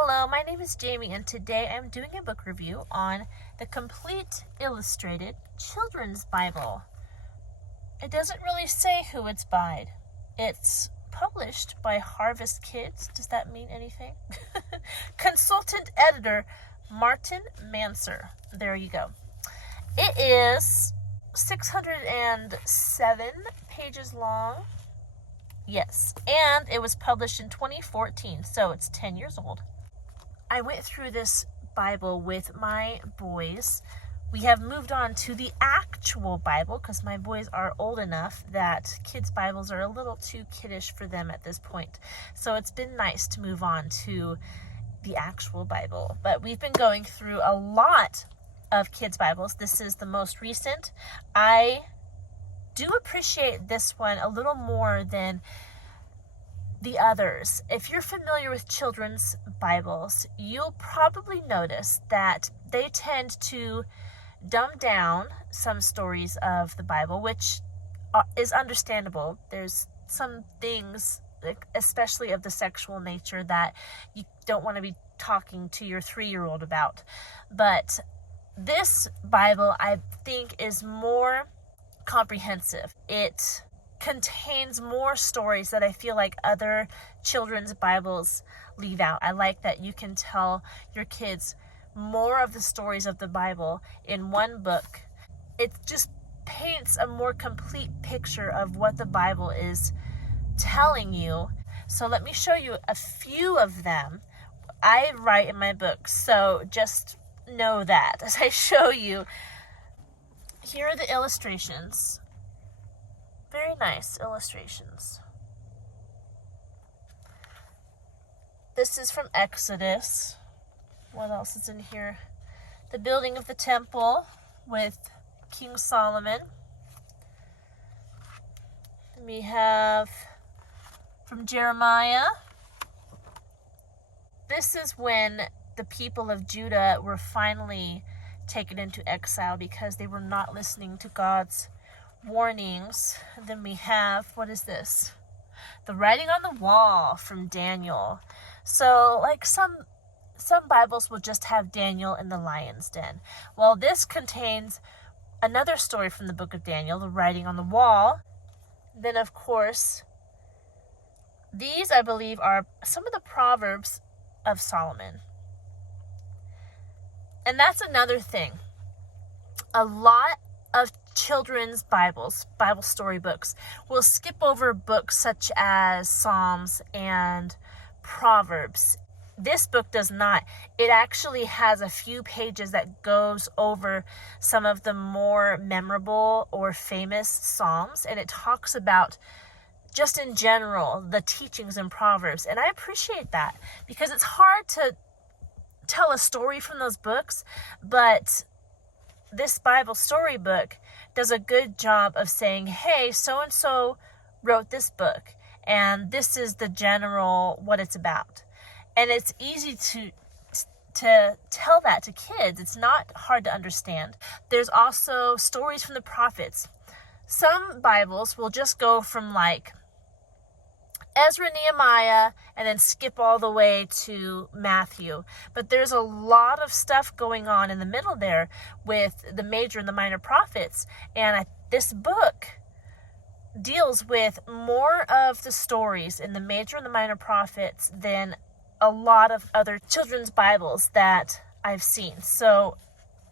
Hello, my name is Jamie, and today I'm doing a book review on the Complete Illustrated Children's Bible. It doesn't really say who it's by. It's published by Harvest Kids. Does that mean anything? Consultant editor Martin Manser. There you go. It is 607 pages long. Yes, and it was published in 2014, so it's 10 years old. I went through this Bible with my boys. We have moved on to the actual Bible because my boys are old enough that kids' Bibles are a little too kiddish for them at this point. So it's been nice to move on to the actual Bible. But we've been going through a lot of kids' Bibles. This is the most recent. I do appreciate this one a little more than the others. If you're familiar with children's Bibles, you'll probably notice that they tend to dumb down some stories of the Bible, which is understandable. There's some things, especially of the sexual nature, that you don't want to be talking to your 3-year-old about. But this Bible, I think, is more comprehensive. It contains more stories that I feel like other children's Bibles leave out. I like that you can tell your kids more of the stories of the Bible in one book. It just paints a more complete picture of what the Bible is telling you. So let me show you a few of them. I write in my book, so just know that as I show you. Here are the illustrations. Very nice illustrations. This is from Exodus. What else is in here? The building of the temple with King Solomon. We have from Jeremiah. This is when the people of Judah were finally taken into exile because they were not listening to God's warnings. And then we have, what is this? The writing on the wall from Daniel. So like some Bibles will just have Daniel in the lion's den. Well, this contains another story from the book of Daniel, the writing on the wall. Then of course, these I believe are some of the Proverbs of Solomon. And that's another thing. A lot of children's Bibles, Bible storybooks, will skip over books such as Psalms and Proverbs. This book does not. It actually has a few pages that goes over some of the more memorable or famous Psalms, and it talks about just in general the teachings in Proverbs. And I appreciate that because it's hard to tell a story from those books, but this Bible storybook does a good job of saying, hey, so-and-so wrote this book, and this is the general what it's about. And it's easy to tell that to kids. It's not hard to understand. There's also stories from the prophets. Some Bibles will just go from like Ezra, Nehemiah, and then skip all the way to Matthew. But there's a lot of stuff going on in the middle there with the major and the minor prophets. And this book deals with more of the stories in the major and the minor prophets than a lot of other children's Bibles that I've seen. So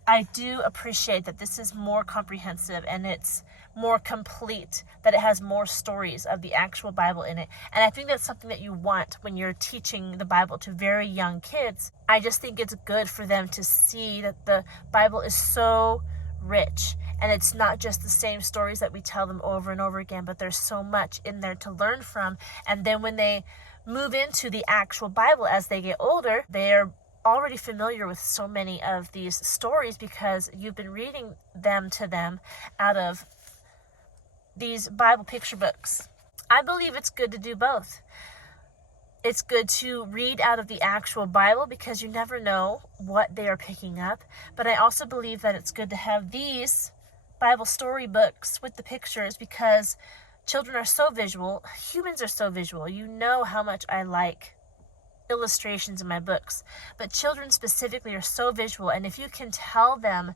I do appreciate that this is more comprehensive and it's more complete, that it has more stories of the actual Bible in it. And I think that's something that you want when you're teaching the Bible to very young kids. I just think it's good for them to see that the Bible is so rich and it's not just the same stories that we tell them over and over again, but there's so much in there to learn from. And then when they move into the actual Bible as they get older, they're already familiar with so many of these stories because you've been reading them to them out of these Bible picture books. I believe it's good to do both. It's good to read out of the actual Bible because you never know what they are picking up. But I also believe that it's good to have these Bible story books with the pictures because children are so visual. Humans are so visual. You know how much I like illustrations in my books, but children specifically are so visual, and if you can tell them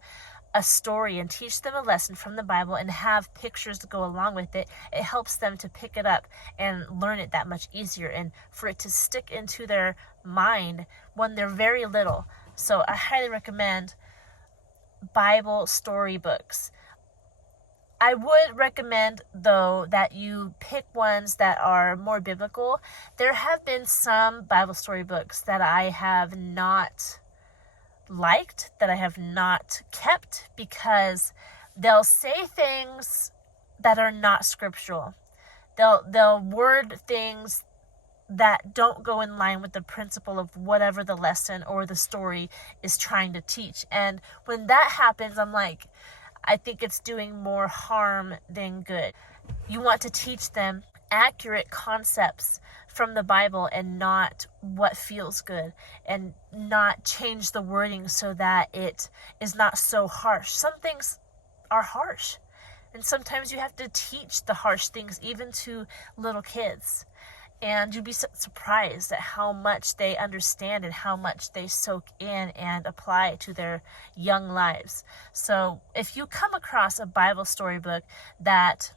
a story and teach them a lesson from the Bible and have pictures to go along with it, it helps them to pick it up and learn it that much easier, and for it to stick into their mind when they're very little. So I highly recommend Bible storybooks. I would recommend, though, that you pick ones that are more biblical. There have been some Bible storybooks that I have not liked, that I have not kept, because they'll say things that are not scriptural. They'll word things that don't go in line with the principle of whatever the lesson or the story is trying to teach. And when that happens, I'm like, I think it's doing more harm than good. You want to teach them accurate concepts from the Bible and not what feels good, and not change the wording so that it is not so harsh. Some things are harsh, and sometimes you have to teach the harsh things even to little kids. And you'd be surprised at how much they understand and how much they soak in and apply to their young lives. So if you come across a Bible storybook that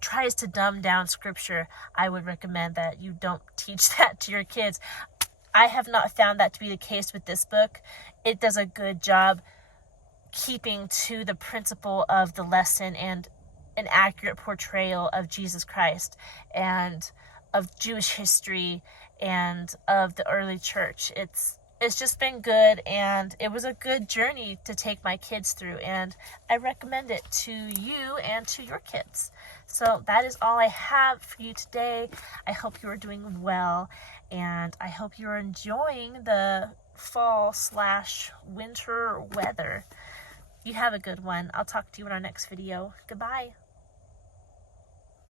tries to dumb down scripture, I would recommend that you don't teach that to your kids. I have not found that to be the case with this book. It does a good job keeping to the principle of the lesson and an accurate portrayal of Jesus Christ and of Jewish history and of the early church. It's just been good, and it was a good journey to take my kids through, and I recommend it to you and to your kids. So that is all I have for you today. I hope you are doing well, and I hope you're enjoying the fall/winter weather. You have a good one. I'll talk to you in our next video. Goodbye.